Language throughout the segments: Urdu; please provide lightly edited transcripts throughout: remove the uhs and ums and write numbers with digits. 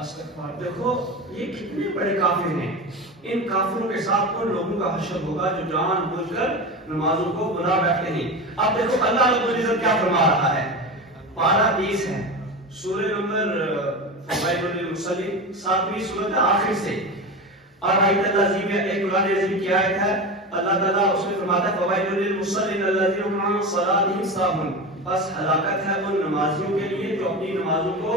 استغفار. دیکھو یہ کتنے بڑے کافر ہیں. ان کافروں کے ساتھ ان لوگوں کا حشر ہوگا جو جان بوجھ کر نمازوں کو بلا بیٹھتے ہیں. اب دیکھو اللہ رب العزت کیا فرما رہا ہے. پارہ 30 ہے سورہ نمبر فوائد للمصلین 7ویں سورت آخر سے. اور آیت اللہ عظیم ہے ایک قرآن عظیم کی آیت ہے. اللہ تعالیٰ اس میں فرماتا ہے فوائد للمصلین الذین هم عن صلاتهم ساہون. بس ہلاکت ہے ان نمازیوں کے لیے جو اپنی نمازوں کو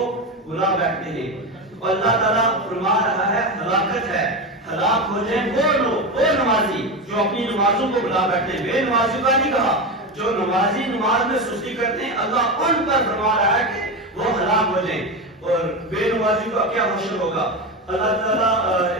بلا بیٹھتے ہیں. اور اللہ تعالیٰ فرما رہا ہے ہلاکت ہے, ہلاک ہو جائیں وہ لوگ وہ نمازی جو اپنی نمازوں کو بلا بیٹھتے ہیں. بے نمازیوں کا نہیں کہا, جو نمازی نماز میں سستی کرتے ہیں اللہ ان پر فرما رہا ہے کہ وہ ہلاک ہو جائیں. اور بے نمازی کا کیا حشر ہوگا. اللہ تعالیٰ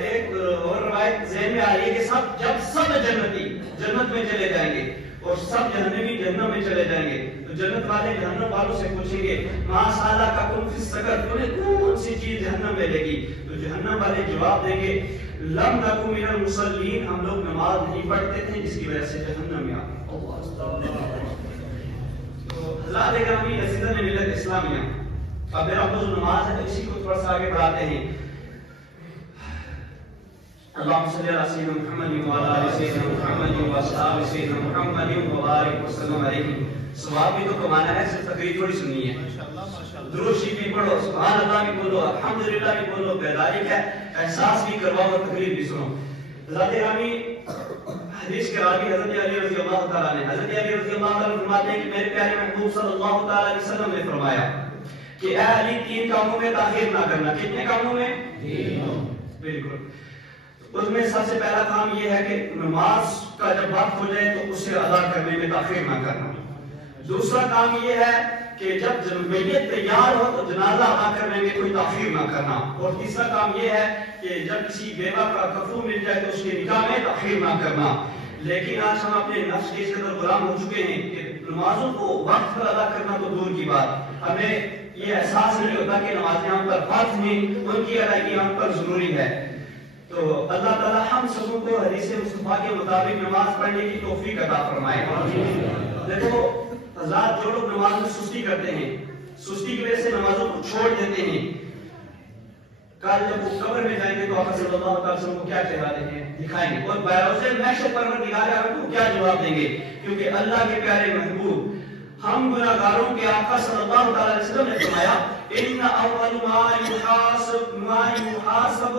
ایک اور روایت ذہن میں آ رہی ہے کہ جب سب جنتی جنت میں چلے جائیں گے اور سب جہنمی جہنم میں چلے جائیں گے تو جنت والے جہنم والوں سے پوچھیں گے ما سالککم فی السقر, تمہیں کون سی چیز جہنم میں لے گی. تو جہنم والے جواب دیں گے لم نکن من المصلین, ہم لوگ نماز نہیں پڑھتے تھے جس کی وجہ سے جہنم میں آ گئے. تو حضرات گرامی عزیزان ملت اسلامیہ, اب میرا موضوع نماز ہے تو اسی کو تھوڑا سا آگے بڑھاتے ہیں. اللهم صل على سيدنا محمد وعلى ال سيدنا محمد واصحاب سيدنا محمد وبارك وسلم عليه. ثواب بھی تو کمانا ہے, صرف تقریر تھوڑی سننی ہے. درود شریف بھی پڑھو, سبحان اللہ بھی بولو, الحمدللہ بھی بولو, بیداری کا احساس بھی کرواؤ اور تقریر بھی سنو. ذات گرامی حدیث کے راوی حضرت علی رضی اللہ تعالیٰ نے حضرت علی رضی اللہ تعالیٰ فرماتے ہیں کہ میرے پیارے محبوب صلی اللہ تعالیٰ علیہ وسلم نے فرمایا کہ اے علی 3 کاموں میں تاخیر نہ کرنا. کتنے کاموں میں؟ 3. بالکل. اس میں سب سے پہلا کام یہ ہے کہ نماز کا جب وقت ہو جائے تو اسے ادا کرنے میں تاخیر نہ کرنا. دوسرا کام یہ ہے کہ جب میت تیار ہو تو جنازہ ادا کرنے میں کوئی تاخیر نہ کرنا. اور تیسرا کام یہ ہے کہ جب کسی بیوہ کا کفن مل جائے تو اس کے نکاح میں تاخیر نہ کرنا. لیکن آج ہم اپنے نفس کے اس قدر غلام ہو چکے ہیں کہ نمازوں کو وقت پر ادا کرنا تو دور کی بات, ہمیں یہ احساس نہیں ہوتا کہ نمازیں ہم پر فرض ہیں, ان کی ادائیگی ہم پر ضروری ہے. تو اللہ تعالی ہم سبوں کو حدیث مصطفیٰ کے مطابق نماز پڑھنے کی توفیق عطا فرمائے. دیکھو حضرات, جو لوگ نماز میں سستی کرتے ہیں, سستی کی وجہ سے نمازوں کو چھوڑ دیتے ہیں, کل جب وہ قبر میں جائیں گے تو آقا صلی اللہ علیہ وسلم کو کیا چہرہ دکھائیں گے اور بروز محشر پروردگار عالم کو کیا جواب دیں گے. کیونکہ اللہ کے پیارے محبوب ہم گناہگاروں کے آقا صلی اللہ علیہ وسلم نے فرمایا ان اول ما يحاسب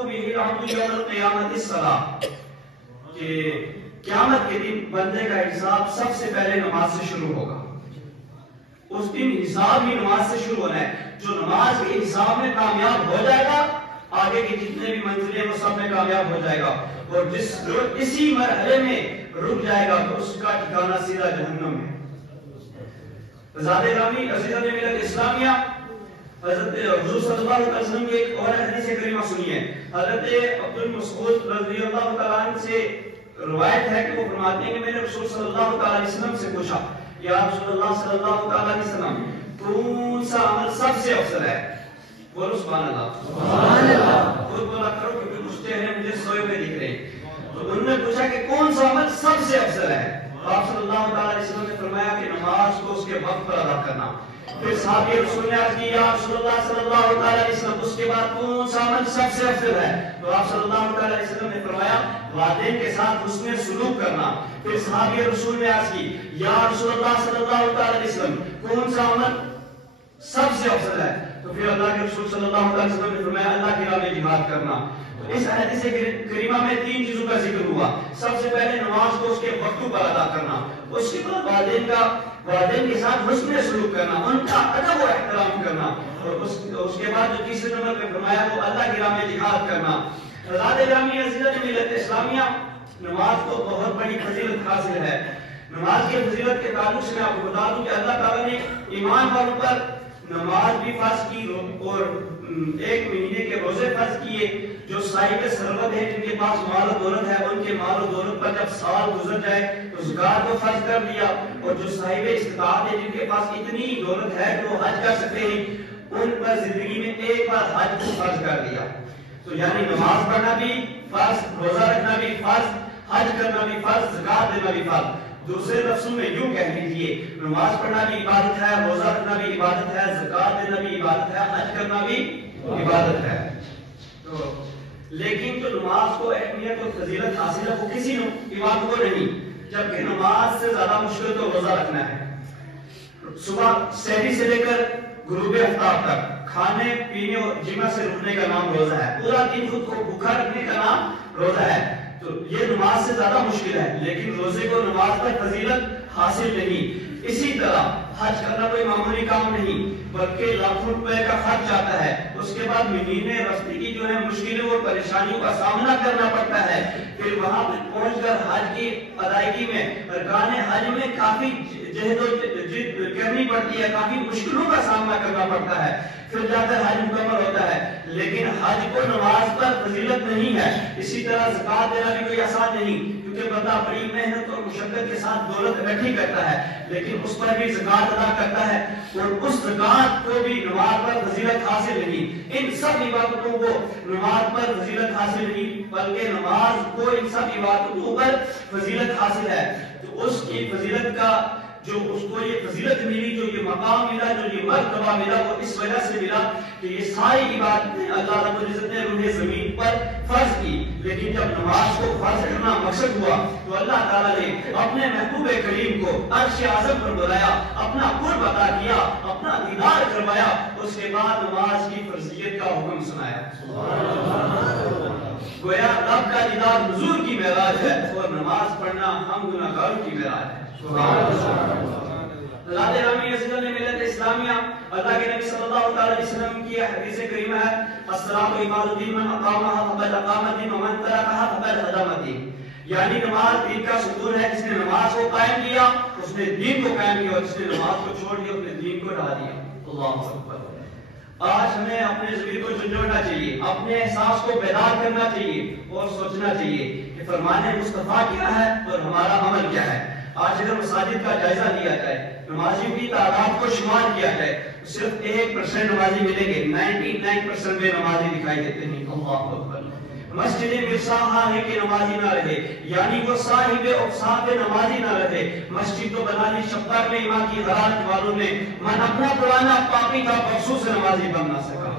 به العبد يوم القيامه الصلاه, کہ قیامت کے دن بندے کا حساب سب سے پہلے نماز سے شروع ہوگا. اس دن حساب ہی نماز سے شروع ہونا ہے. جو نماز کے حساب میں کامیاب ہو جائے گا آگے کے جتنے بھی منزلیں وہ سب میں کامیاب ہو جائے گا, اور جو اسی مرحلے میں رک جائے گا تو اس کا ٹھکانہ سیدھا جہنم ہے. ذات گرامی عزیزان ملت اسلامیہ, حضرت حضور صلی اللہ علیہ وسلم کی ایک اور حدیث کریمہ سنیے. حضرت عبد المسعود رضی اللہ تعالیٰ عنہ سے روایت ہے کہ وہ فرماتے ہیں کہ میں نے رسول صلی اللہ علیہ وسلم سے پوچھا یا رسول اللہ صلی اللہ علیہ وسلم کون سا عمل سب سے افضل ہے. بولو سبحان اللہ. سبحان اللہ. خود بولا کرو کیونکہ کچھ چہرے مجھے سوئے ہوئے دکھ رہے ہیں. تو انہوں نے پوچھا کہ کون سا عمل سب سے افضل ہے. آپ صلی اللہ علیہ وسلم نے فرمایا کہ نماز کو اس کے وقت پر ادا کرنا. پھر صحابی رسول نے عرض کی یا رسول اللہ صلی اللہ علیہ وسلم اس کے بعد کون سا عمل سب سے افضل ہے. تو آپ صلی اللہ علیہ وسلم نے فرمایا والدین کے ساتھ حسن سلوک کرنا. پھر صحابی رسول نے عرض کی یا رسول اللہ صلی اللہ علیہ وسلم کون سا عمل سب سے افضل ہے. تو پھر اللہ کے رسول صلی اللہ علیہ وسلم نے فرمایا اللہ کی راہ میں جہاد کرنا. اس حدیث کریمہ میں 3 چیزوں کا ذکر ہوا. سب سے پہلے نماز کو اس کے وقتوں پر ادا کرنا, اس کے بعد والدین کے ساتھ حسن سلوک کرنا, ان کا ادب و احترام کرنا, اور اس کے بعد جو تیسرے نمبر پہ فرمایا وہ اللہ کی راہ میں جہاد کرنا. حضرات گرامی عزیزان ملت اسلامیہ, نماز کو بہت بڑی فضیلت حاصل ہے. نماز کی فضیلت کے تعلق سے میں آپ کو بتا دوں کہ اللہ تعالیٰ نے ایمان والوں پر نماز بھی فرض کی اور 1 مہینے کے روزے فرض کیے. جو صاحب ثروت ہے جن کے پاس مال و دولت ہے ان کے مال و دولت پر جب سال گزر جائے تو زکات کو فرض کر دیا, اور جو صاحب استطاعت ہے جن کے پاس اتنی دولت ہے کہ وہ حج کر سکتے ہیں ان پر زندگی میں ایک بار حج کو فرض کر دیا. تو یعنی نماز پڑھنا بھی فرض, روزہ رکھنا بھی فرض, حج کرنا بھی فرض, زکات دینا بھی فرض. دوسرے لفظوں میں یوں کہہ لیجئے نماز پڑھنا بھی عبادت ہے, روزہ رکھنا بھی عبادت ہے, زکات دینا بھی عبادت ہے, حج کرنا بھی عبادت ہے. تو لیکن جو نماز کو اہمیت اور فضیلت حاصل ہے وہ کسی عبادت کو نہیں، جبکہ نماز سے زیادہ مشکل تو روزہ رکھنا ہے. صبح سحری سے لے کر غروب آفتاب تک کھانے پینے اور جمع سے رکنے کا نام روزہ ہے. پورا دن خود کو بھوکا رکھنے کا نام روزہ ہے. تو یہ نماز سے زیادہ مشکل ہے، لیکن روزے کو نماز پر فضیلت حاصل نہیں. اسی طرح حج کرنا کوئی معمولی کام نہیں، بلکہ لاکھوں روپے کا خرچ آتا ہے. اس کے بعد مہینے رفتے کی جو ہے مشکلیں اور پریشانیوں کا سامنا کرنا پڑتا ہے. پھر وہاں پہنچ کر حج کی ادائیگی میں ارکان حج میں کافی جہد و جہد کرنی پڑتی ہے، کافی مشکلوں کا سامنا کرنا پڑتا ہے، پھر جا کر حج مکمل ہوتا ہے. لیکن حج کو نماز پر فضیلت نہیں ہے. اسی طرح زکوٰۃ دینا بھی کوئی آسان نہیں، کیونکہ بندہ بڑی محنت اور مشقت کے ساتھ دولت اکٹھی کرتا ہے، لیکن اس پر بھی زکوٰۃ ادا کرتا ہے اور اس زکوٰۃ کو بھی نماز پر فضیلت حاصل نہیں. ان سب عبادتوں کو نماز پر فضیلت حاصل نہیں، بلکہ نماز کو ان سب عبادتوں پر فضیلت حاصل ہے. تو اس کی فضیلت کا جو اس کو یہ فضیلت ملی، جو یہ مقام ملا، جو یہ مرتبہ ملا، وہ اس وجہ سے ملا کہ یہ ساری عبادتیں اللہ رب العزت نے روح زمین پر فرض کی. لیکن جب نماز کو فرض کرنا مقصد ہوا تو اللہ تعالیٰ نے اپنے محبوب کریم کو عرش اعظم پر بلایا، اپنا قرب عطا کیا، اپنا دیدار کروایا، اس کے بعد نماز کی فرضیت کا حکم سنایا. گویا رب کا دیدار حضور کی معراج ہے اور نماز پڑھنا ہم گناہگاروں کی معراج ہے. اللہ رامی رسول نے ملت اسلامیہ اللہ کے نبی صلی اللہ علیہ وسلم کی حدیث کریمہ ہے، الصلاۃ عماد الدین من اقامها فقد اقام الدین ومن ترکها فقد هدم الدین. یعنی نماز دین کا ستون ہے، جس نے نماز کو قائم کیا اس نے دین کو قائم کیا، اور جس نے نماز کو چھوڑ دیا اس نے دین کو ڈھا دیا. اللہ اکبر. آج ہمیں اپنے ضمیر کو جھنجھوڑنا چاہیے، اپنے احساس کو بیدار کرنا چاہیے اور سوچنا چاہیے کہ فرمان مصطفیٰ کیا ہے اور ہمارا عمل کیا ہے. آج اگر مساجد کا جائزہ لیا جائے، نمازیوں کی تعداد کو شمار کیا جائے، صرف 1% نمازی ملیں گے، 99% بے نمازی دکھائی دیتے ہیں. اللہ اکبر. مسجد مرصاح ہے کہ نمازی نہ رہے، یعنی وہ صاحب اوصاف نمازی نہ رہے. مسجد تو بنا لی شبر میں امام کی غرات والوں نے، من اپنا پرانا پاپی کا بخصوص نمازی بن نہ سکا.